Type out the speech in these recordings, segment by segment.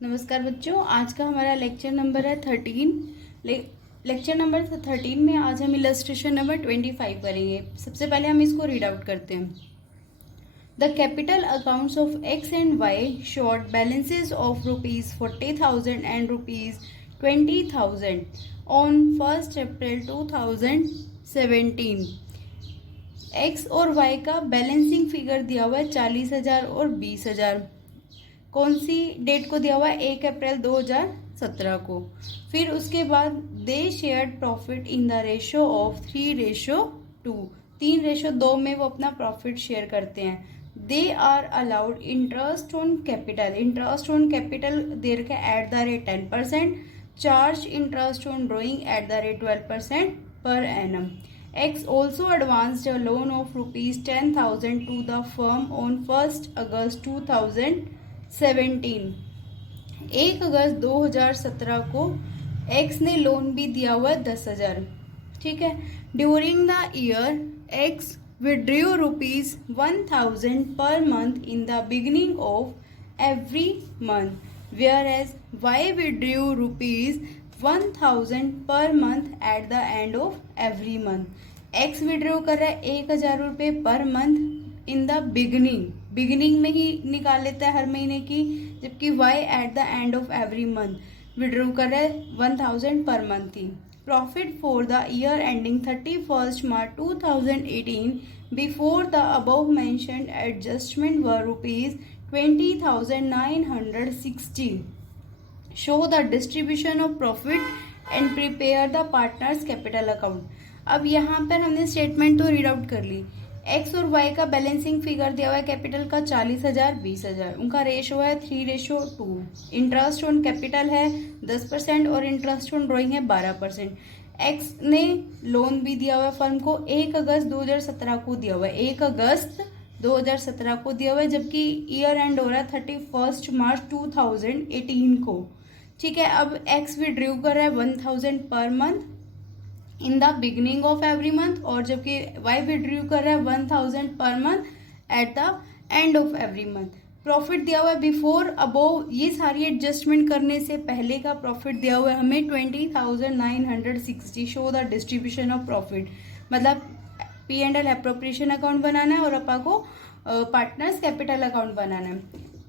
नमस्कार बच्चों, आज का हमारा लेक्चर नंबर है 13। लेक्चर नंबर 13 में आज हम इलस्ट्रेशन नंबर 25 करेंगे। सबसे पहले हम इसको रीड आउट करते हैं। The capital accounts of x and Y short balances of ₹40,000 and ₹20,000 on 1 April 2017। X और वाई का बैलेंसिंग फिगर दिया हुआ है 40,000 और 20,000। कौन सी डेट को दिया हुआ है? 1 अप्रैल 2017 को। फिर उसके बाद they shared profit in the ratio of 3:2। 3:2 में वो अपना प्रॉफिट शेयर करते हैं। They are allowed interest on capital. Interest on capital दे रखा है at the rate 10%। Charge interest on drawing at the rate 12% per annum. X also advanced a loan of ₹10,000 to the firm on 1 August 2017। 1 अगस्त 2017 को X ने loan भी दिया हुआ है 10,000। ठीक है। During the year X withdrew ₹1,000 per month in the beginning of every month, whereas Y withdrew ₹1,000 per month at the end of every month। X withdraw कर रहा है 1,000 रुपये per month in the beginning में ही निकाल लेता है हर महीने की, जबकि Y at the end of every month withdraw कर रहा है 1,000 per month he. Profit for the year ending 31 March 2018 before the above mentioned adjustment were ₹20,960। Show the distribution of profit and prepare the partners capital account. अब यहाँ पर हमने statement तो read out कर ली। X और वाई का balancing figure दिया हुआ है कैपिटल का 40,000 20,000। उनका रेशो है 3:2। इंटरेस्ट ऑन कैपिटल है 10% और इंटरेस्ट ऑन ड्रॉइंग है 12%। एक्स ने लोन भी दिया हुआ है फर्म को 1 अगस्त 2017 को दिया हुआ है। 1 अगस्त 2017 को दिया हुआ है, जबकि ईयर एंड हो रहा है 31 मार्च 2018 को। ठीक है। अब एक्स विड्रॉ कर रहा है 1,000 per month in the beginning of every month, और जबकि वाई विड्रॉ कर रहा है 1,000 per month at the end of every month. Profit दिया हुआ है बिफोर अबोव, ये सारी एडजस्टमेंट करने से पहले का प्रॉफिट दिया हुआ है हमें 20,960। Show the distribution of profit, मतलब P&L एप्रोप्रिएशन अकाउंट बनाना है और अपा को पार्टनर्स कैपिटल अकाउंट बनाना है।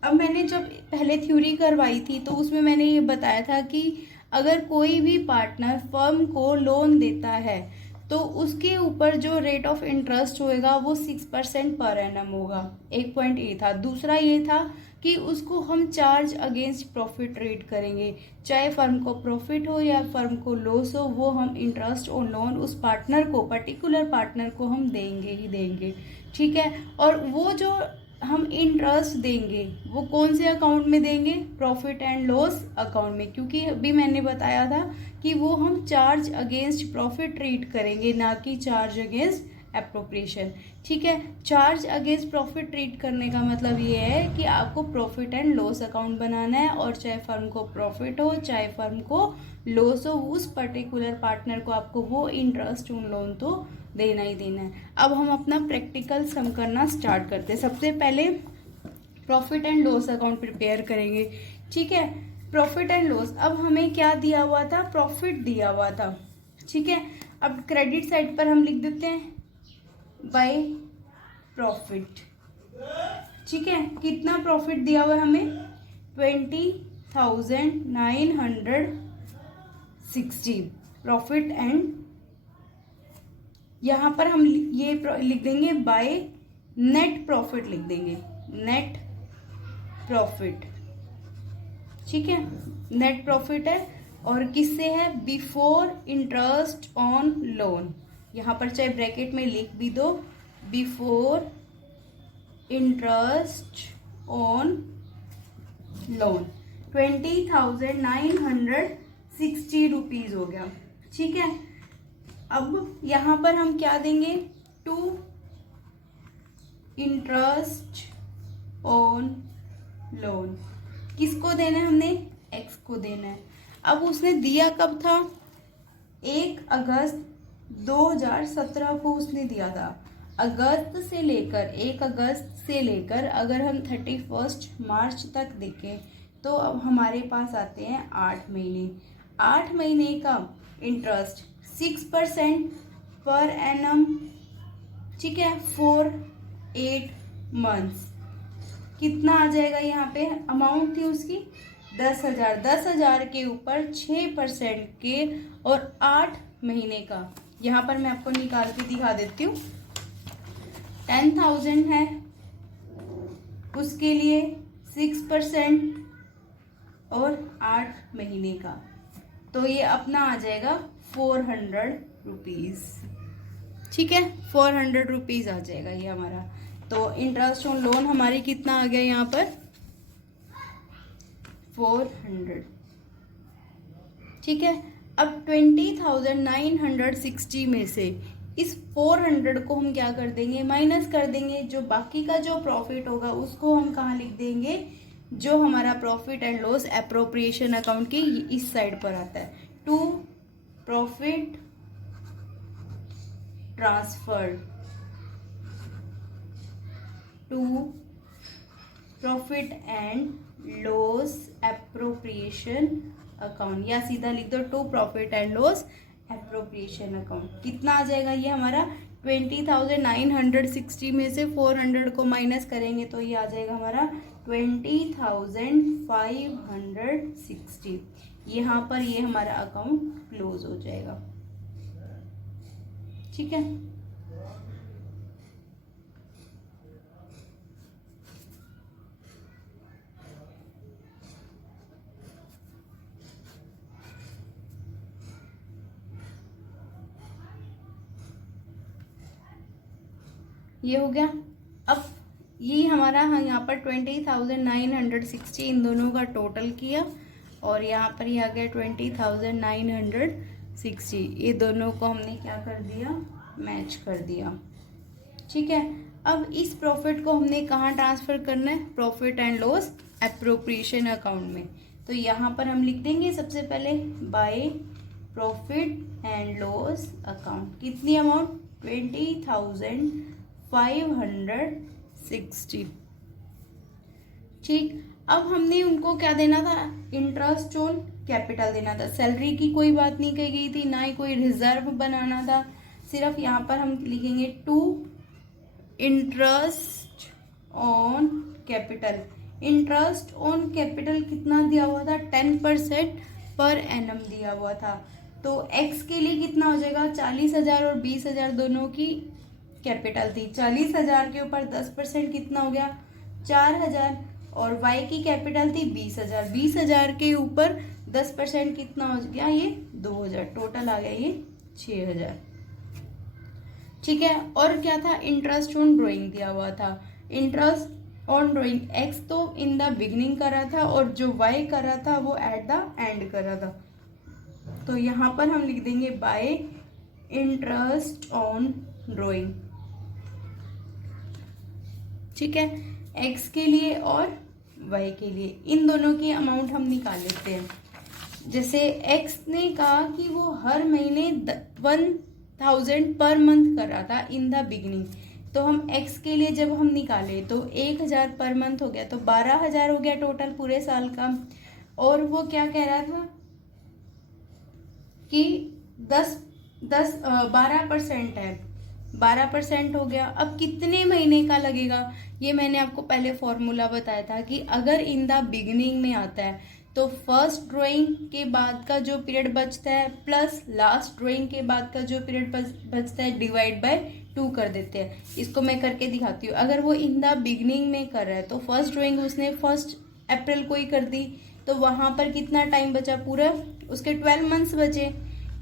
अब मैंने जब पहले थ्योरी करवाई थी तो उसमें मैंने ये बताया था कि अगर कोई भी पार्टनर फर्म को लोन देता है तो उसके ऊपर जो रेट ऑफ इंटरेस्ट होएगा वो 6% पर एनम होगा। एक पॉइंट ये था। दूसरा ये था कि उसको हम चार्ज अगेंस्ट प्रॉफिट रेट करेंगे, चाहे फर्म को प्रॉफिट हो या फर्म को लॉस हो, वो हम इंटरेस्ट ऑन लोन उस पार्टनर को, पर्टिकुलर पार्टनर को हम देंगे ही देंगे। ठीक है। और वो जो हम इंटरेस्ट देंगे वो कौन से अकाउंट में देंगे? प्रॉफिट एंड लॉस अकाउंट में, क्योंकि अभी मैंने बताया था कि वो हम चार्ज अगेंस्ट प्रॉफिट ट्रीट करेंगे, ना कि चार्ज अगेंस्ट एप्रोप्रिएशन। ठीक है। चार्ज अगेंस्ट प्रॉफिट ट्रीट करने का मतलब ये है कि आपको प्रॉफिट एंड लॉस अकाउंट बनाना है, और चाहे फर्म को प्रॉफिट हो चाहे फर्म को लॉस हो, उस पर्टिकुलर पार्टनर को आपको वो इंटरेस्ट ऑन लोन तो देना ही देना है। अब हम अपना प्रैक्टिकल सम करना स्टार्ट करते हैं। सबसे पहले profit and loss account prepare करेंगे। ठीक है। प्रॉफिट एंड लॉस, अब हमें क्या दिया हुआ था? प्रॉफिट दिया हुआ था। ठीक है। अब क्रेडिट साइड पर हम लिख देते हैं बाय प्रॉफिट। ठीक है। कितना प्रॉफिट दिया हुआ है हमें? 20,960 प्रॉफिट एंड यहाँ पर हम ये लिख देंगे बाय नेट प्रॉफिट, लिख देंगे नेट प्रॉफिट। ठीक है। नेट प्रॉफिट है और किससे है? Before interest on loan. यहाँ पर चाहे ब्रैकेट में लिख भी दो, बिफोर इंटरेस्ट ऑन लोन 20,960 हो गया। ठीक है। अब यहाँ पर हम क्या देंगे? To interest on loan. किसको देना है? हमने एक्स को देना है। अब उसने दिया कब था? 1 अगस्त 2017 को उसने दिया था। अगस्त से लेकर 1 अगस्त से लेकर अगर हम 31 मार्च तक देखें तो अब हमारे पास आते हैं 8 महीने। 8 महीने का इंटरेस्ट 6% पर एनम, ठीक है, फॉर 8 मंथ्स। कितना आ जाएगा यहाँ पे? अमाउंट थी उसकी 10,000। 10,000 के ऊपर 6% के और 8 महीने का। यहाँ पर मैं आपको निकाल के दिखा देती हूँ। 10,000 है, उसके लिए 6% और 8 महीने का, तो ये अपना आ जाएगा 400 रुपीज। ठीक है, 400 रुपीज आ जाएगा ये हमारा। तो इंटरेस्ट ऑन लोन हमारी कितना आ गया यहाँ पर? 400। ठीक है, अब 20,960 में से इस 400 को हम क्या कर देंगे? माइनस कर देंगे। जो बाकी का जो प्रॉफिट होगा उसको हम कहाँ लिख देंगे? जो हमारा profit and loss appropriation account की इस साइड पर आता है, to profit transferred to profit and loss appropriation account, या सीधा लिख दो to profit and loss appropriation account. कितना आ जाएगा ये हमारा? 20,960 में से 400 को माइनस करेंगे तो ये आ जाएगा हमारा 20,560। यहाँ पर ये हमारा अकाउंट क्लोज हो जाएगा। ठीक है, ये हो गया। अब ये हमारा यहाँ पर 20,960 इन दोनों का टोटल किया और यहाँ पर ये आ गया 20,960। ये दोनों को हमने क्या कर दिया? मैच कर दिया। ठीक है, अब इस प्रॉफिट को हमने कहाँ ट्रांसफर करना है? Profit and loss appropriation account में। तो यहाँ पर हम लिख देंगे सबसे पहले by profit and loss account. कितनी अमाउंट? 20,560। ठीक, अब हमने उनको क्या देना था? इंटरेस्ट ऑन कैपिटल देना था। सैलरी की कोई बात नहीं कही गई थी, ना ही कोई रिजर्व बनाना था। सिर्फ यहाँ पर हम लिखेंगे to interest on capital. Interest on capital कितना दिया हुआ था? 10% पर एनम दिया हुआ था। तो एक्स के लिए कितना हो जाएगा? 40,000 और 20,000 दोनों की कैपिटल थी। 40,000 के ऊपर 10% कितना हो गया? 4,000। और वाई की कैपिटल थी 20,000। 20,000 के ऊपर 10% कितना हो गया? ये 2,000। टोटल आ गया ये 6,000। ठीक है, और क्या था? इंटरेस्ट ऑन ड्रॉइंग दिया हुआ था। इंटरेस्ट ऑन ड्रॉइंग एक्स तो इन द बिगिनिंग कर रहा था और जो वाई कर रहा था वो एट द एंड कर रहा था। तो यहाँ पर हम लिख देंगे बाय इंटरेस्ट ऑन ड्रॉइंग। ठीक है, एक्स के लिए और वाई के लिए इन दोनों की अमाउंट हम निकाल लेते हैं। जैसे एक्स ने कहा कि वो हर महीने 1,000 पर मंथ कर रहा था इन द बिगिनिंग, तो हम एक्स के लिए जब हम निकाले तो 1,000 पर मंथ हो गया, तो 12,000 हो गया टोटल पूरे साल का। और वो क्या कह रहा था कि 12% है, 12% हो गया। अब कितने महीने का लगेगा? ये मैंने आपको पहले फॉर्मूला बताया था कि अगर इन द बिगिनिंग में आता है तो फर्स्ट ड्राइंग के बाद का जो पीरियड बचता है प्लस लास्ट ड्राइंग के बाद का जो पीरियड बचता है डिवाइड बाय 2 कर देते हैं। इसको मैं करके दिखाती हूँ। अगर वो इन द बिगिनिंग में कर रहा है तो फर्स्ट ड्राइंग उसने 1 अप्रैल को ही कर दी, तो वहां पर कितना टाइम बचा? पूरा उसके 12 मंथ्स बचे।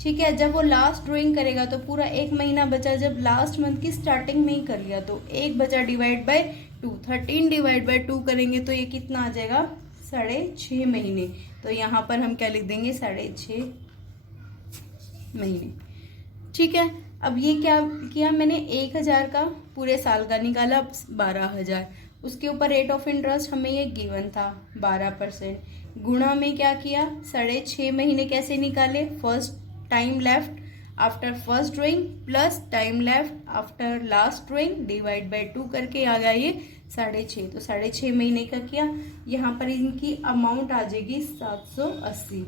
ठीक है, जब वो लास्ट ड्राइंग करेगा तो पूरा 1 महीना बचा। जब लास्ट मंथ की स्टार्टिंग में ही कर लिया तो 1 बचा डिवाइड बाय 2। 13 डिवाइड बाय 2 करेंगे तो ये कितना आ जाएगा? 6.5 महीने। तो यहाँ पर हम क्या लिख देंगे? 6.5 महीने। ठीक है, अब ये क्या किया मैंने? 1,000 का पूरे साल का निकाला 12,000। उसके ऊपर रेट ऑफ इंटरेस्ट हमें ये गिवन था 12%। गुणा में क्या किया? 6.5 महीने कैसे निकाले? First time left after first drawing plus time left after last drawing divide by 2 करके आ गया ये 6.5, तो 6.5 महीने का किया, यहाँ पर इनकी अमाउंट आ जाएगी 780।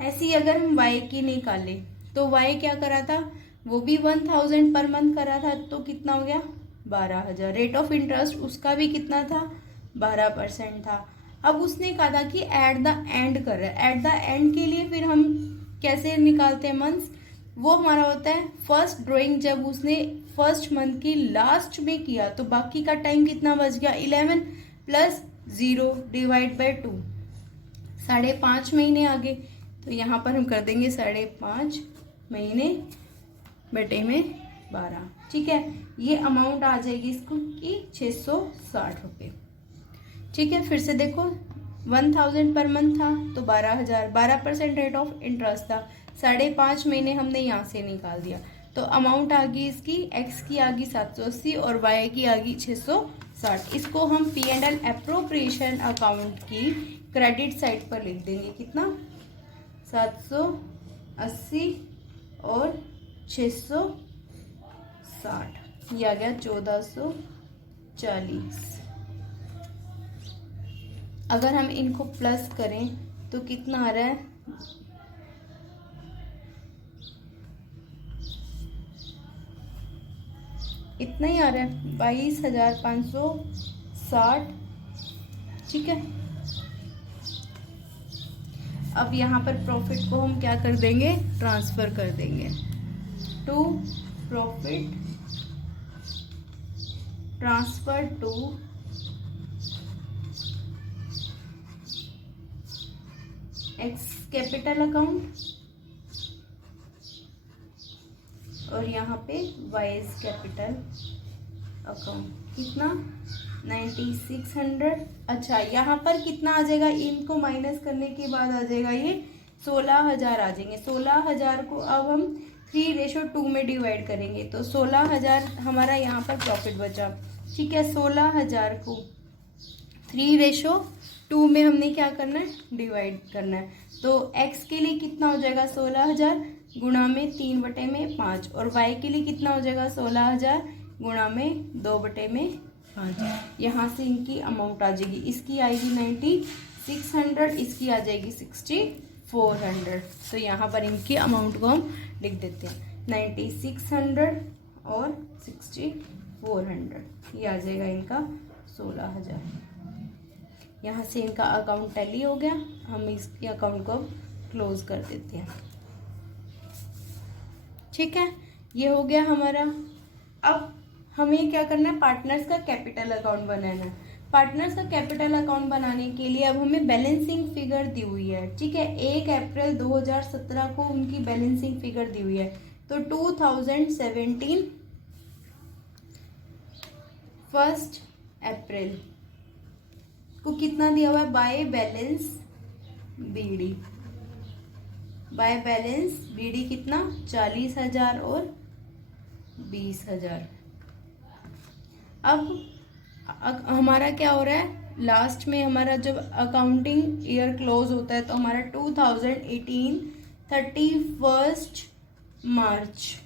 ऐसे ही अगर हम वाई की निकालें तो वाई क्या करा था, वो भी 1000 पर मंथ करा था, तो कितना हो गया 12,000। रेट ऑफ इंटरेस्ट उसका भी कितना था 12% था। अब उसने कहा था कि एट द एंड कर रहा है, एट द एंड के लिए फिर हम कैसे निकालते हैं मंथ्स, वो हमारा होता है फर्स्ट ड्राइंग, जब उसने फर्स्ट मंथ की लास्ट में किया तो बाकी का टाइम कितना बच गया 11 + 0 डिवाइड बाय 2, 5.5 महीने आ गए। तो यहाँ पर हम कर देंगे 5.5 महीने बटे में 12, ठीक है। ये अमाउंट आ जाएगी इसको की 660 रुपये, ठीक है। फिर से देखो 1000 पर मंथ था तो 12,000, 12% रेट ऑफ इंटरेस्ट था, 5.5 महीने हमने यहाँ से निकाल दिया, तो अमाउंट आ गई इसकी, एक्स की आ गई 780 और वाई की आ गई 660। इसको हम P&L एप्रोप्रिएशन अकाउंट की क्रेडिट साइड पर लिख देंगे, कितना 780 और 660, ये आ गया 1440। अगर हम इनको प्लस करें तो कितना आ रहा है, इतना ही आ रहा है 22,560, ठीक है। अब यहाँ पर प्रॉफिट को हम क्या कर देंगे, ट्रांसफर कर देंगे to profit transfer to X capital account और यहाँ पे वाइज कैपिटल अकाउंट, कितना 9600। अच्छा, यहाँ पर कितना आ जाएगा, इनको माइनस करने के बाद आ जाएगा ये 16,000 आ जाएंगे। 16,000 को अब हम 3:2 में डिवाइड करेंगे तो 16,000 हमारा यहाँ पर प्रॉफिट बचा, ठीक है। 16,000 को 3:2 में हमने क्या करना है, डिवाइड करना है। तो x के लिए कितना हो जाएगा 16,000 गुणा में 3/5 और y के लिए कितना हो जाएगा 16,000 गुणा में 2/5। यहाँ से इनकी अमाउंट आ जाएगी, इसकी आएगी 9600, इसकी आ जाएगी 6400। तो यहाँ पर इनकी अमाउंट को हम लिख देते हैं 9600 और 6400, ये आ जाएगा इनका 16,000। यहाँ से इनका अकाउंट टैली हो गया, हम इस अकाउंट को क्लोज कर देते हैं, ठीक है। ये हो गया हमारा। अब हमें क्या करना है, पार्टनर्स का कैपिटल अकाउंट बनाना है। पार्टनर्स का कैपिटल अकाउंट बनाने के लिए अब हमें बैलेंसिंग फिगर दी हुई है, ठीक है। 1 अप्रैल 2017 को उनकी बैलेंसिंग फिगर दी हुई है, तो 2017 1 अप्रैल को कितना दिया हुआ है, by balance BD, by balance BD कितना 40,000 और 20,000। अब हमारा क्या हो रहा है, लास्ट में हमारा जब अकाउंटिंग ईयर क्लोज होता है तो हमारा 2018 31 मार्च,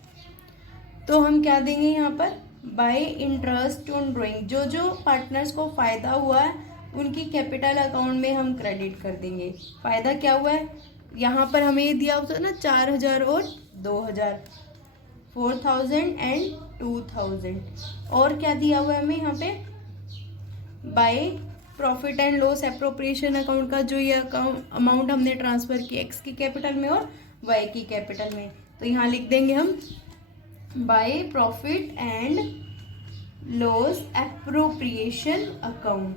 तो हम क्या देंगे यहाँ पर, बाय इंटरेस्ट ऑन ड्राइंग, जो जो पार्टनर्स को फायदा हुआ है उनकी कैपिटल अकाउंट में हम क्रेडिट कर देंगे। फायदा क्या हुआ है, यहाँ पर हमें ये दिया होता है ना 4,000 और 2,000, 4,000 एंड 2,000, और क्या दिया हुआ है हमें यहाँ पे, by profit and loss appropriation account का जो ये अकाउंट अमाउंट हमने ट्रांसफर की एक्स की कैपिटल में और वाई की कैपिटल में, तो यहाँ लिख देंगे हम by profit and loss appropriation account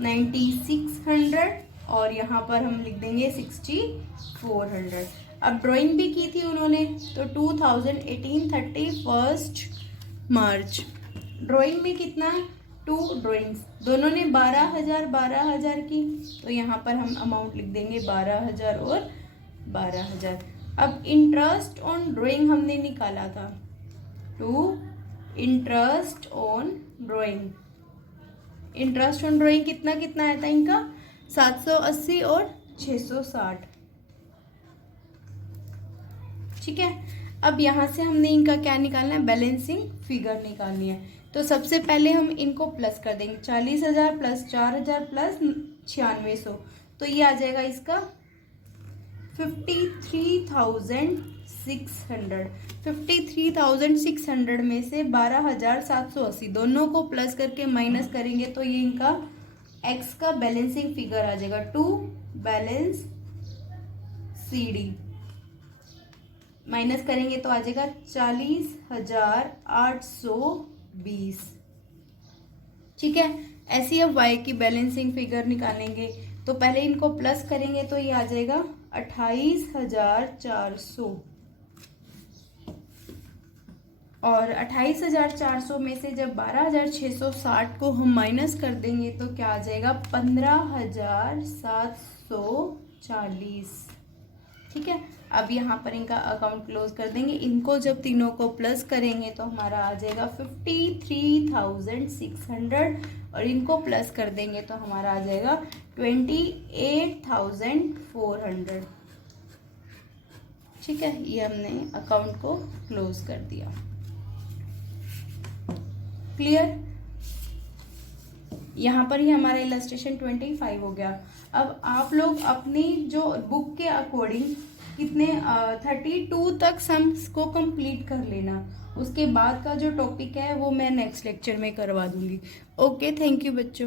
9600 और यहाँ पर हम लिख देंगे 6400। अब ड्राइंग भी की थी उन्होंने, तो 2018 31 मार्च ड्राइंग में कितना, 2 ड्राइंग्स, दोनों ने 12,000 की, तो यहाँ पर हम अमाउंट लिख देंगे 12,000 और 12,000। अब इंटरेस्ट ऑन ड्राइंग हमने निकाला था, to interest on drawing, interest on drawing कितना कितना आया था इनका 780 और 660, ठीक है। अब यहाँ से हमने इनका क्या निकालना है, बैलेंसिंग फिगर निकालनी है। तो सबसे पहले हम इनको प्लस कर देंगे, 40,000 प्लस 4,000 प्लस 9600, तो ये आ जाएगा इसका 53,600। 53,600 में से 12,780 दोनों को प्लस करके माइनस करेंगे तो ये इनका एक्स का बैलेंसिंग फिगर आ जाएगा, टू बैलेंस CD। माइनस करेंगे तो आ जाएगा 40,820। ठीक है, ऐसी अब y की बैलेंसिंग फिगर निकालेंगे तो पहले इनको प्लस करेंगे तो ये आ जाएगा 28,400, और 28,400 में से जब 12,660 को हम माइनस कर देंगे तो क्या आ जाएगा 15,740। ठीक है, अब यहाँ पर इनका अकाउंट क्लोज कर देंगे। इनको जब तीनों को प्लस करेंगे तो हमारा आ जाएगा 53,600, और इनको प्लस कर देंगे तो हमारा आ जाएगा 28,400। ठीक है, ये हमने अकाउंट को क्लोज कर दिया। क्लियर? यहाँ पर ही हमारा इलस्ट्रेशन 25 हो गया। अब आप लोग अपनी जो बुक के अकॉर्डिंग कितने 32 तक सम्स को कंप्लीट कर लेना। उसके बाद का जो टॉपिक है वो मैं नेक्स्ट लेक्चर में करवा दूंगी। ओके, थैंक यू बच्चों।